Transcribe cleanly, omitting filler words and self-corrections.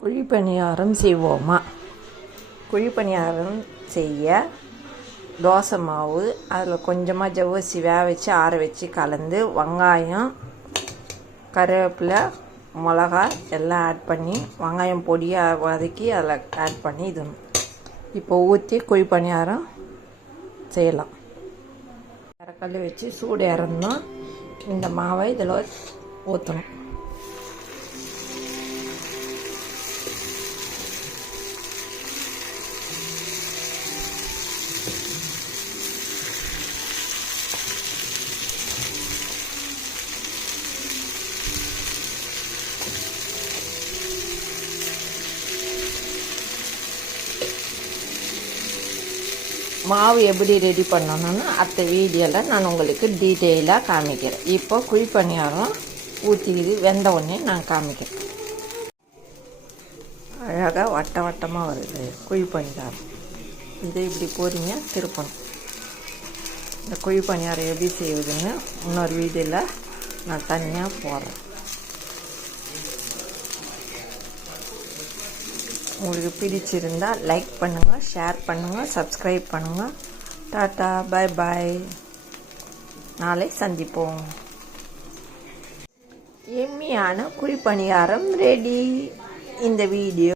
குழிப்பணியாரம் செய்வோமா? குழிப்பணியாரம் செய்ய தோசை மாவு, அதில் கொஞ்சமாக ஜவ்வரிசி வேக வச்சு ஆற வச்சு கலந்து, வெங்காயம், கருவேப்பிலை, மிளகா எல்லாம் ஆட் பண்ணி, வெங்காயம் பொடியாக வதக்கி அதில் ஆட் பண்ணி இது இப்போ ஊற்றி குழிப்பணியாரம் செய்யலாம். கல் வச்சு சூடு இறந்தோம், இந்த மாவை இதில் ஊற்றணும். மாவு எப்படி ரெடி பண்ணணும்னு அடுத்த வீடியோவில் நான் உங்களுக்கு டீட்டெயிலாக காமிக்கிறேன். இப்போ குழிப்பணியாரம் ஊற்றிக்கிது வெந்த உடனே நான் காமிக்கிறேன். அழகாக வட்ட வட்டமாக வருது குழிப்பணியாரம். இதை இப்படி பொறுமையாக திருப்பணும். இந்த குழிப்பணியாரம் எப்படி செய்வதுன்னு இன்னொரு வீடியோவில் நான் தனியாக போடுறேன். உங்களுக்கு பிடிச்சிருந்தால் லைக் பண்ணுங்கள், ஷேர் பண்ணுங்கள், சப்ஸ்கிரைப் பண்ணுங்கள். டாட்டா, பாய் பாய். நாளை சந்திப்போம். எம்மியான குழிப்பணியாரம் ரெடி. இந்த வீடியோ